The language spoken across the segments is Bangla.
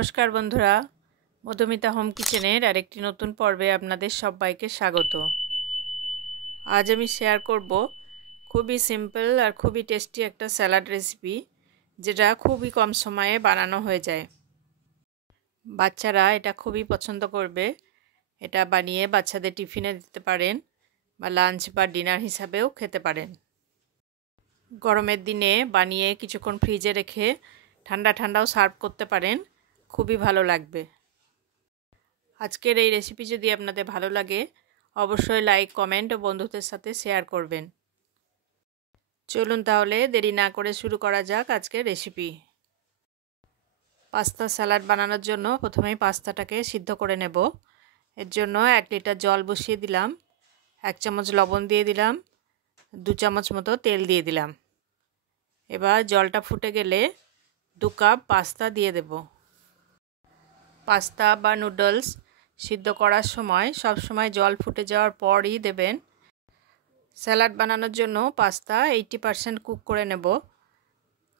নমস্কার বন্ধুরা, মধুমিতা হোম কিচেনের আরেকটি নতুন পর্বে আপনাদের সবাইকে স্বাগত। আজ আমি শেয়ার করব খুবই সিম্পল আর খুবই টেস্টি একটা স্যালাড রেসিপি, যেটা খুবই কম সময়ে বানানো হয়ে যায়। বাচ্চারা এটা খুবই পছন্দ করবে। এটা বানিয়ে বাচ্চাদের টিফিনে দিতে পারেন বা লাঞ্চ বা ডিনার হিসাবেও খেতে পারেন। গরমের দিনে বানিয়ে কিছুক্ষণ ফ্রিজে রেখে ঠান্ডা ঠান্ডাও সার্ভ করতে পারেন, খুবই ভালো লাগবে। আজকের এই রেসিপি যদি আপনাদের ভালো লাগে অবশ্যই লাইক, কমেন্ট ও বন্ধুদের সাথে শেয়ার করবেন। চলুন তাহলে দেরি না করে শুরু করা যাক আজকের রেসিপি। পাস্তা স্যালাড বানানোর জন্য প্রথমেই পাস্তাটাকে সিদ্ধ করে নেব। এর জন্য 1 লিটার জল বসিয়ে দিলাম, 1 চামচ লবণ দিয়ে দিলাম, 2 চামচ মতো তেল দিয়ে দিলাম। এবার জলটা ফুটে গেলে 2 কাপ পাস্তা দিয়ে দেব। পাস্তা বা নুডলস সিদ্ধ করার সময় সব সময় জল ফুটে যাওয়ার পরই দেবেন। স্যালাড বানানোর জন্য পাস্তা 80% কুক করে নেব।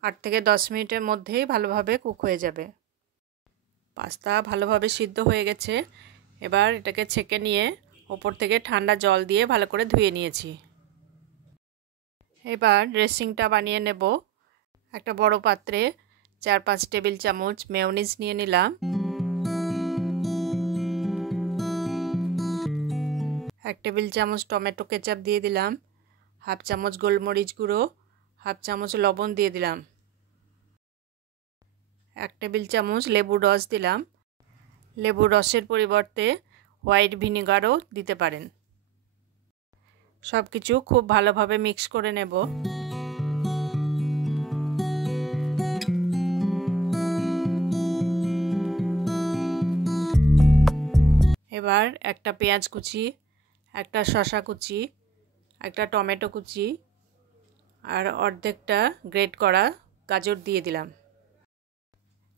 8 থেকে 10 মিনিটের মধ্যেই ভালোভাবে কুক হয়ে যাবে। পাস্তা ভালোভাবে সিদ্ধ হয়ে গেছে। এবার এটাকে ছেঁকে নিয়ে ওপর থেকে ঠান্ডা জল দিয়ে ভালো করে ধুয়ে নিয়েছি। এবার ড্রেসিংটা বানিয়ে নেব। একটা বড় পাত্রে 4-5 টেবিল চামচ মেয়োনিজ নিয়ে নিলাম। 1 টেবিল চামচ টমেটো কেচাপ দিয়ে দিলাম, 1/2 চামচ গোলমরিচ গুঁড়ো, 1/2 চামচ লবণ দিয়ে দিলাম, 1 টেবিল চামচ লেবুর রস দিলাম। লেবুর রসের পরিবর্তে হোয়াইট ভিনেগারও দিতে পারেন। সব কিছু খুব ভালোভাবে মিক্স করে নেব। এবার একটা পেঁয়াজ কুচি, একটা শসা কুচি, একটা টমেটো কুচি আর অর্ধেকটা গ্রেট করা গাজর দিয়ে দিলাম।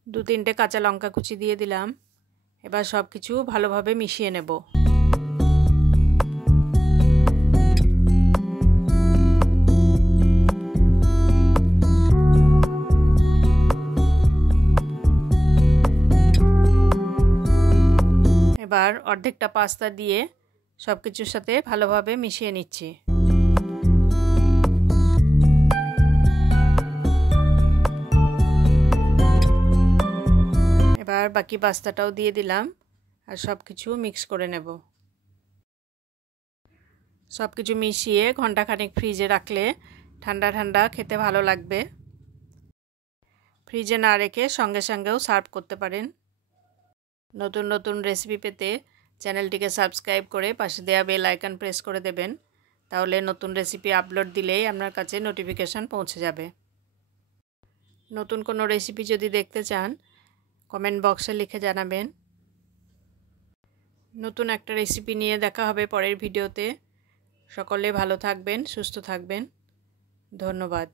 2-3টে কাঁচা লঙ্কা কুচি দিয়ে দিলাম। এবার সব কিছু ভালোভাবে মিশিয়ে নেব। এবার অর্ধেকটা পাস্তা দিয়ে সব কিছুর সাথে ভালোভাবে মিশিয়ে নিচ্ছি। এবার বাকি পাস্তাটাও দিয়ে দিলাম আর সব কিছু মিক্স করে নেব। সব কিছু মিশিয়ে ঘন্টাখানেক ফ্রিজে রাখলে ঠান্ডা ঠান্ডা খেতে ভালো লাগবে। ফ্রিজে না রেখে সঙ্গে সঙ্গেও সার্ভ করতে পারেন। নতুন নতুন রেসিপি পেতে চ্যানেলটিকে সাবস্ক্রাইব করে পাশে দেওয়া বেল আইকন প্রেস করে দেবেন, তাহলে নতুন রেসিপি আপলোড দিলেই আপনার কাছে নোটিফিকেশান পৌঁছে যাবে। নতুন কোনো রেসিপি যদি দেখতে চান কমেন্ট বক্সে লিখে জানাবেন। নতুন একটা রেসিপি নিয়ে দেখা হবে পরের ভিডিওতে। সকলে ভালো থাকবেন, সুস্থ থাকবেন। ধন্যবাদ।